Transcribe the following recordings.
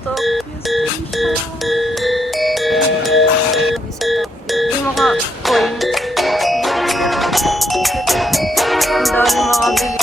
Tokyo Station. Kami sa Tokyo. Yung mga coin. Ang dami mga bili.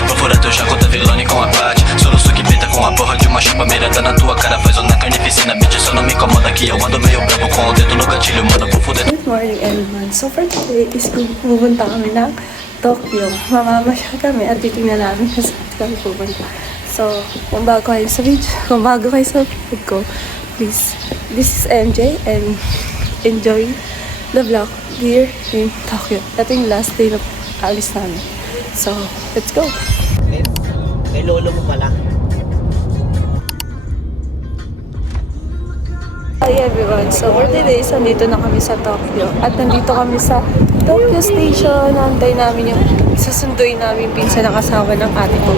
Vou furar teu jaco da vilone com a parte. Soluço que peita com a porra de uma chupa mirada na tua cara. Faz uma carnificina, bitch, só não me incomoda que eu ando meio bravo com o dedo no gatilho, mano, vou fuder. Good morning everyone. So for today is pupunta kami ng Tokyo. Mamamasyal kami at titingnan namin kung saan kami pupunta. So kung bago kayo sa video ko, please, this is MJ and enjoy the vlog here in Tokyo. Ito yung last day na alis namin. So, let's go! May lolo mo pala. Hi everyone! So for today, nandito na kami sa Tokyo. At nandito kami sa Tokyo Station. Nantay namin yung susunduin namin pinsan na kasama ng ate ko.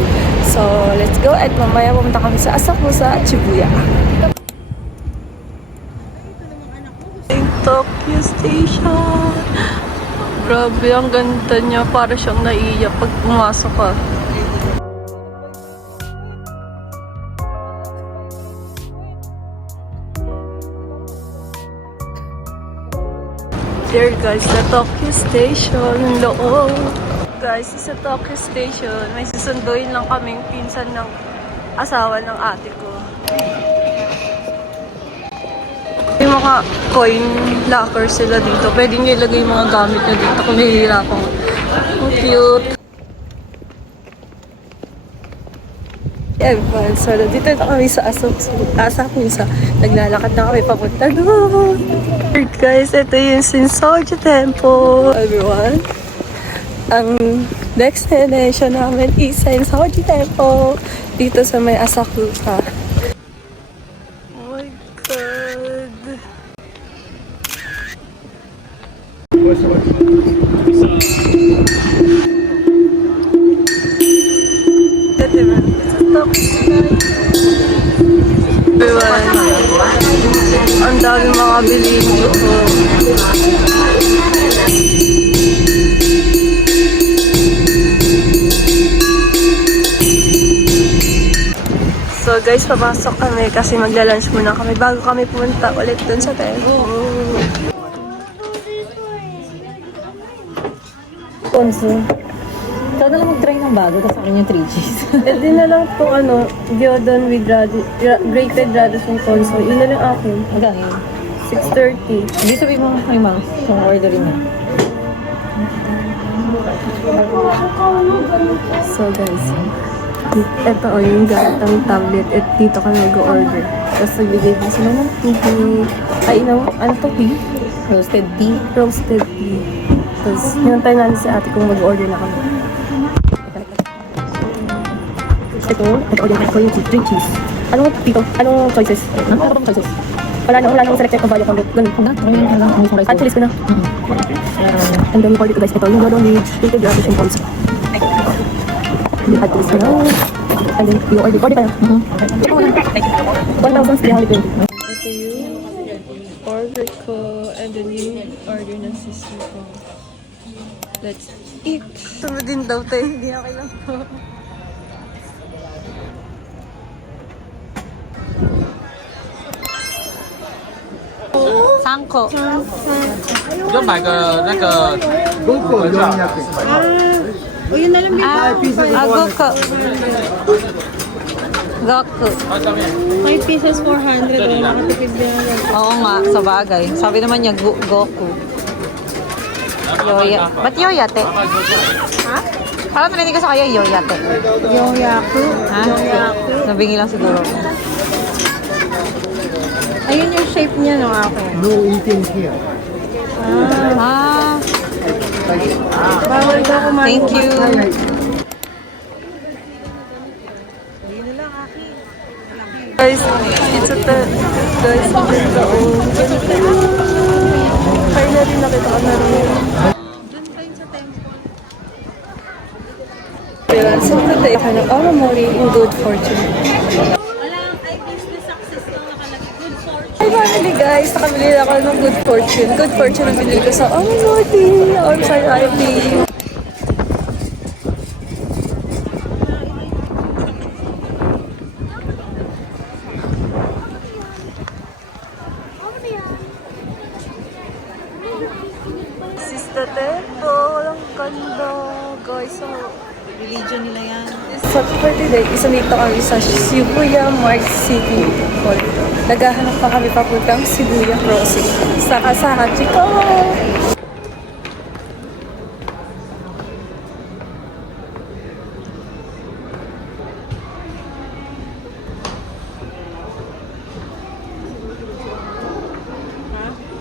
So, let's go! At mamaya pumunta kami sa Asakusa at Shibuya. Tokyo Station! Grabe, ang ganda niya. Para siyang naiiyak pag pumasok ka. There guys, the Tokyo Station. Ang loob. Guys, sa Tokyo Station, may susunduin lang kaming pinsan ng asawa ng ate ko. May mga coin locker sila dito. Pwede nyo ilagay yung mga gamit nyo dito kung nahihirapan ko. Ang cute. Everyone, so dito na kami sa Asakusa. Naglalakad na kami papunta doon. Guys, ito yung Shinsoji Temple. Everyone, ang next destination namin is Shinsoji Temple. Dito sa may Asakusa. Ang dami mga bilihin dito. So guys, papasok kami kasi magla-lunch muna kami bago kami pumunta ulit dun sa temple. Konso. Ikaw na lang mag-try ng bago, tapos akin yung 3 cheese. Eh di na lang itong gyudon with grated radisson conso. Yun na lang akin. Magkano yun? 6:30. Hindi sabihin mo kay ma'am kung orderin na. So guys, ito yung gamit ng tablet at dito kami mag-order. Tapos nagbigay din sila ng tea. Ay, ano to? Tea? Roasted tea. Roasted tea. Tapos hinantay natin si ate kung mag-order na kami. Ito order ko yung drink cheese. Anong dito? Anong choices? Anong choices? Wala nang selected ng value from it. Ganun. At tulis ko na. And then order ko guys. Ito yung gyudon with grated radisson conso. Add tulis ko na. And then you order ka na. 1,320. Ito yung order ko. And then yung order ng sister ko. Let's eat. Sunod din daw tayo. Hindi okay lang po. Sanko. 就买个那个GoPro 用一下。 Goku. Goku. 5 pieces 400 o nakatipid yan. Oo nga, sa bagay. Sabi naman niya, Goku. Yoya. Ba't Yoyate? Ha? Parang narinig ko sa kaya Yoyate. Yoyaku. Ha? Nabingi lang siguro. Ayun yung shape niya no ako. No eating here. Bawal daw kumain. Thank you. Guys, it's a guys, finally Daddy, nakita ko na rin. Doon tayo sa temple. Yeah, so today, hanap ako Mori in good fortune. Walang ay business success lang nakalagay. Good fortune. Hi family guys! Nakabili ako ng good fortune. Good fortune ang binili ko sa Mori or sa IP. This is the temple. Ang ganda, guys. So, Religion nila yan. so for today, isandito kami sa Shibuya Mart City Hall. Naghahanap pa kami papuntang Shibuya Crossing. Saka sa Hachiko!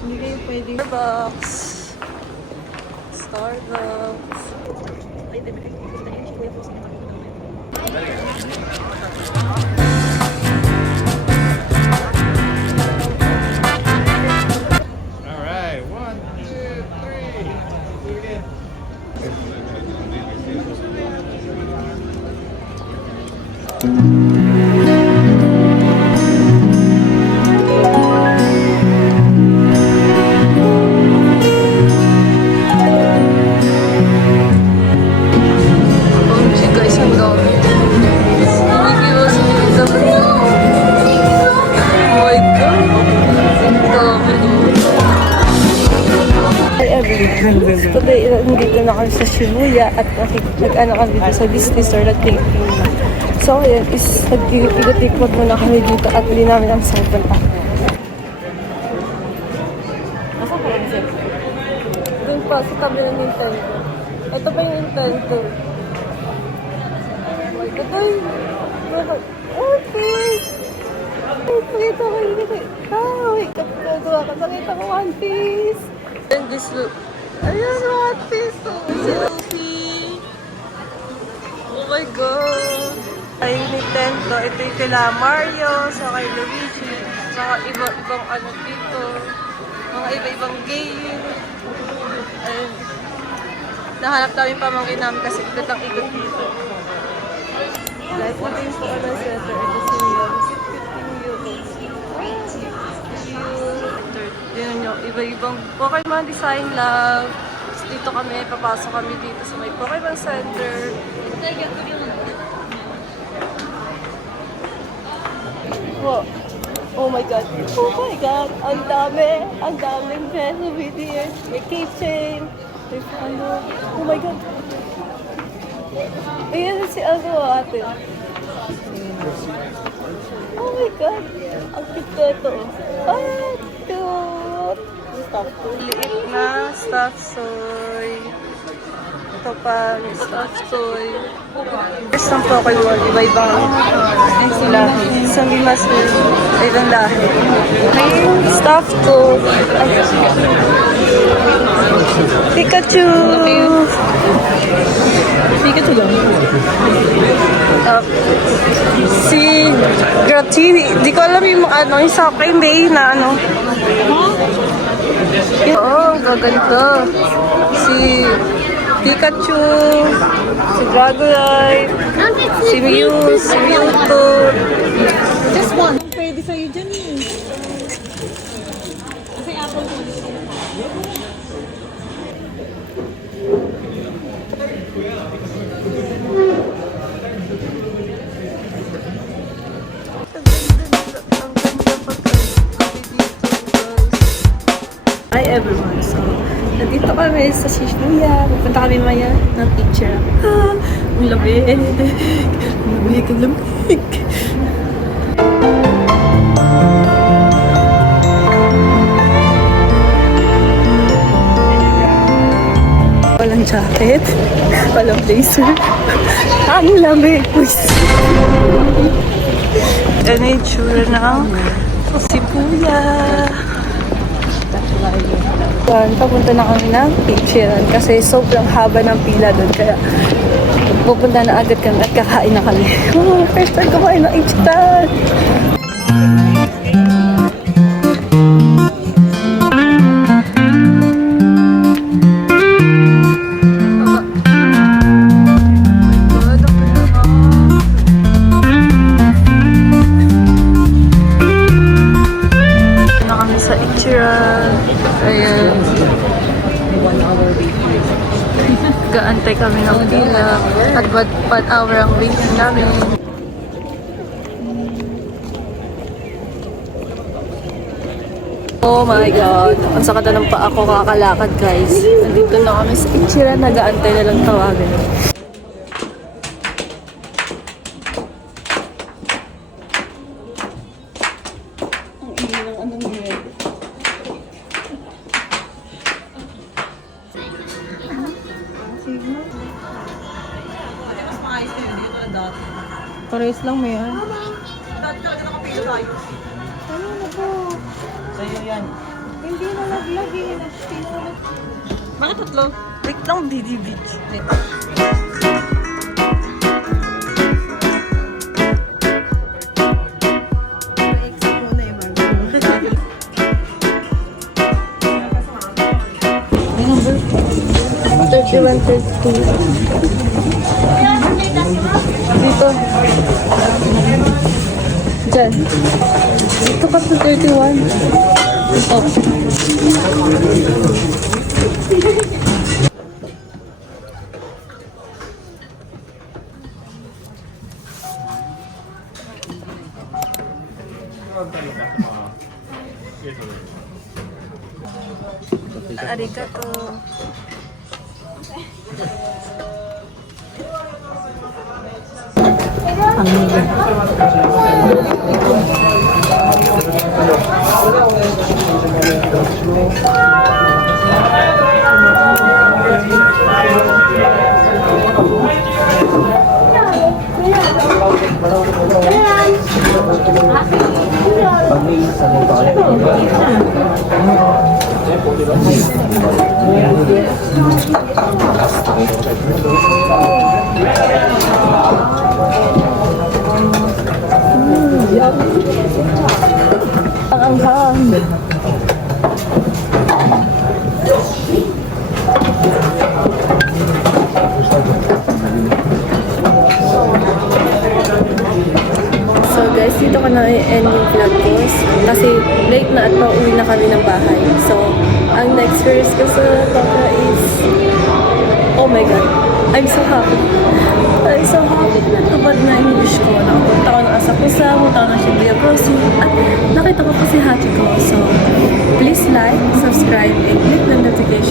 Hindi kayo pwede. Starbucks. Starbucks. All right, 1, 2, 3. OMG guys, ang dami. Sinigiwas dito. Oh my God. Ang dami. Hi everyone. Today, nandito na kami sa Shibuya at nag-ano kami dito sa business or nag-taping. So, ayan, is nag-ikot-ikot muna kami dito at hindi namin ang saan punta. Doon pa, sa kabila ng Nintendo. Ito pa yung Nintendo. Oh my God, ay! One Piece! Pakita ko yung wait, kapagagawa ka. Pakita ko One Piece! And this look. Ayan, One Piece! Oh, si Luffy! Oh my God! Ay, Nintendo. Ito yung kila Mario, sa kay Luigi, saka iba-ibang ano dito. Mga iba-ibang game. Ayun. Nahanap namin pamangkin namin kasi ikot ang ikot dito. Guys, ito yung store ng sweater. Ito si Leon. 15 euros. Yun yung iba-ibang Pokemon design lang. Tapos dito kami, papasok kami dito sa may Pokemon Center. Wow. Oh my God. Oh my God. Ang dami. Ang daming peso with here. May keychain. May ano. Oh my God. Ayan si ano ate. Oh my God. Ang cute ito. Ah, cute. Liit na stuffed toy. Ito pa, may stuffed toy. There's some Pokemon, iba-ibang lahi. Isang limas na ibang lahi. May stuffed toy. Pikachu! Pikachu lang. Si Grati, di ko alam yung ano, yung sa kay May na ano. Oo, gaganda. Si Pikachu, si Dragonite, si Mew, si Mewtwo. Just one. Pwede sa'yo dyan eh. Kasi apple mo. Hi everyone, so nandito kami sa Shibuya. Pupunta kami maya ng teacher. Ah, ang lamig. Ang lamig, ang lamig. Walang jacket, walang blazer. Ang lamig, please. Ano yung tsura ng Shibuya? Papunta na kami ng picturean kasi sobrang haba ng pila doon. Kaya pupunta na agad kami at kakain na kami. Oh, first time kumain ng ichitan! Nag-aantay kami ng pila at 1 hour ang waiting namin. Oh my God! Ang sakit na ng paa ko kakalakad, guys. Nandito na kami sa Ichira. Nag-aantay na lang tawagan. Ang ingay ng anong yun. Pares lang may yan. Sa'yo yan. Hindi na naglagi. Bakit tatlo? Wait lang, BDB. Dito. Diyan. Dito ka sa 31. Ito. Arigato. Ang anghang. So guys, dito ko na i-end yung vlog ko kasi late na at pauwi na kami ng bahay. So, ang next series ko sa Tokyo is, oh my God, I'm so happy. I'm so happy. Tupad na yung wish ko. Nakapunta ko ng Asakusa, punta ko ng Shibuya Crossing, at nakita ko po si Hati ko. So, please like, subscribe, and click the notification